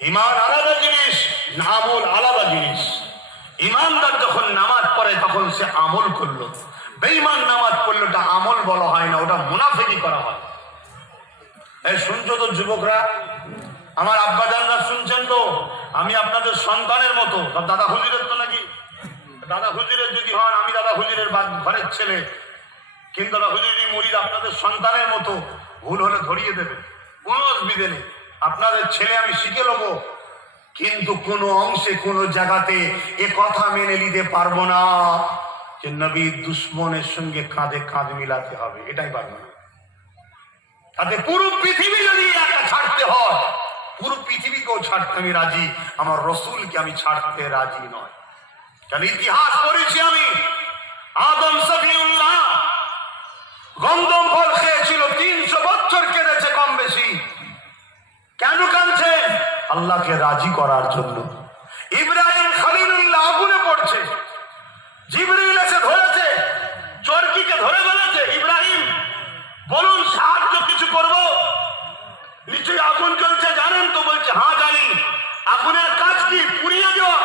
ইমান আলাদা জিনিস, আমল আলাদা জিনিস। ইমানদার যখন নামাজ পড়ে তখন সে আমল করলো, বেঈমান নামাজ পড়লো ওটা আমল বলা হয় না, ওটা মুনাফিকি করা হয়। এই শুনছো তো যুবকরা, আমার আব্বাজানরা শুনছেন তো? আমি আপনাদের সন্তানের মতো। দাদা হুজুরের তো নাকি, দাদা হুজুরের যদি হন, আমি দাদা হুজুরের ঘরের ছেলে, কিন্তু দাদা হুজুরের মুরিদ আপনাদের সন্তানের মতো। ভুল হলে ধরিয়ে দেবে, কোনো অসুবিধে নেই। আপনাদের ছেলে আমি শিখে নেবো, কিন্তু কোনো অংশে কোনো জায়গাতে এ কথা মেনে নিতে পারবো না যে নবীর দুশ্মনের সঙ্গে কাঁধে কাঁধ মিলাতে হবে, এটাই পারবো না। তাতে পুরো পৃথিবী যদি একা ছাড়তে হয়, পুরো পৃথিবীকেও ছাড়তে আমি রাজি, আমার রসুলকে আমি ছাড়তে রাজি নয়। কারণ ইতিহাস পড়েছি আমি, আদম সফিউল্লাহ গন্ধম ফল খেয়েছিল, 300 বছর কেঁদেছে কম বেশি। কেন কাঁদছে? আল্লাহকে রাজি করার জন্য। ইব্রাহিম খলিলুল্লাহ আগুনে পড়ছে, জিবরিল এসে ধরেছে, চরকিকে ধরে ফেলেছে। ইব্রাহিম বলুন সাহায্য কিছু করব? নিশ্চয়ই আগুন জ্বলছে, জানেন তো? বলছে হ্যাঁ জানি। আগুনের কাজ কি? পুড়িয়ে দেওয়া।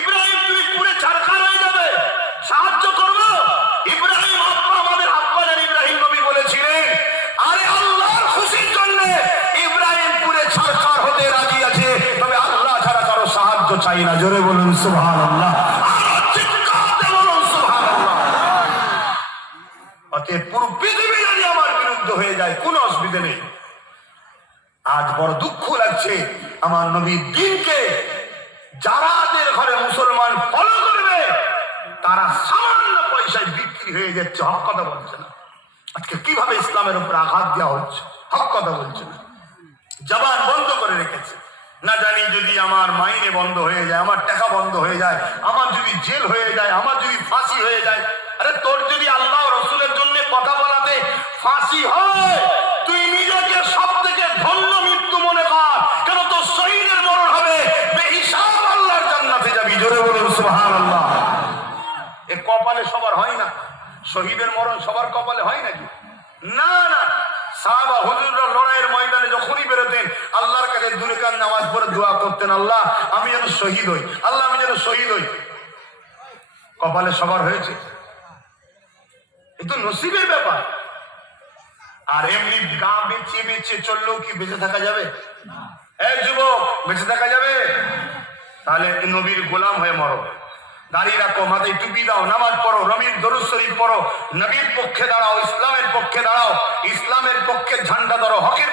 ইব্রাহিম তুমি পুড়ে ছারখার হয়ে যাবে, সাহায্য করবো? ইব্রাহিম আব্বা, আমাদের আব্বা জান ইব্রাহিম নবী বলেছিলেন, আরে আল্লাহর খুশির জন্য ইব্রাহিম পুড়ে ছারখার হতে রাজি আছে, তবে আল্লাহ ছাড়া কারো সাহায্য চাই না। জোরে বলুন সুবহানাল্লাহ, চিৎকারে বলুন সুবহানাল্লাহ। অতএব পুরো পৃথিবী যদি আমার বিরুদ্ধে হয়ে যায় কোনো অসুবিধা নেই। আজ বড় দুঃখ লাগছে, আমার নবীর দ্বীনকে যারাদের ঘরে মুসলমান ফলো করবে তারা সামান্য পয়সায় বিক্রি হয়ে যাচ্ছে, হক কথা বলছে না। আজকে কিভাবে ইসলামের উপর আঘাত দেওয়া হচ্ছে, হক কথা বলছে না, জবান বন্ধ করে রেখেছে। না জানি যদি আমার মাইনে বন্ধ হয়ে যায়, আমার টাকা বন্ধ হয়ে যায়, আমার যদি জেল হয়ে যায়, আমার যদি ফাঁসি হয়ে যায়। আরে তোর যদি আল্লাহ রসুলের জন্য কথা বলাতে ফাঁসি হয়, তুই নিজেকে সব থেকে ধন্য মৃত্যু মনে কর, কেন তোর শহীদের মরণ হবে, বেহিসাব আল্লাহর জান্নাতে যাবি। জোরে বলুন সুবহানাল্লাহ। এ কপালে সবার হয় না, শহীদের মরণ সবার কপালে হয় নাকি? না না, সাহাবা হুজুররা লড়াইয়ের ময়দানে যখনই বেরোতেন আল্লাহর কাছে দূরে কান নামাজ পড়ে দোয়া করতেন, আল্লাহ আমি যেন শহীদ হই, আল্লাহ আমি যেন শহীদ হই। কপালে সবার হয়েছে, এ তো নসিবের ব্যাপার। আর এমনি গা বেঁচে বেঁচে চললেও কি বেঁচে থাকা যাবে? এই যুবক, বেঁচে থাকা যাবে? তাহলে নবীর গোলাম হয়ে মরো, দাড়ি রাখো, মাথায় টুপি দাও, নামাজ পড়ো, নবীর দরুদ শরীফ পড়ো, নবীর পক্ষে দাঁড়াও, ইসলামের পক্ষে দাঁড়াও, ইসলামের পক্ষে ঝান্ডা ধরো, হকের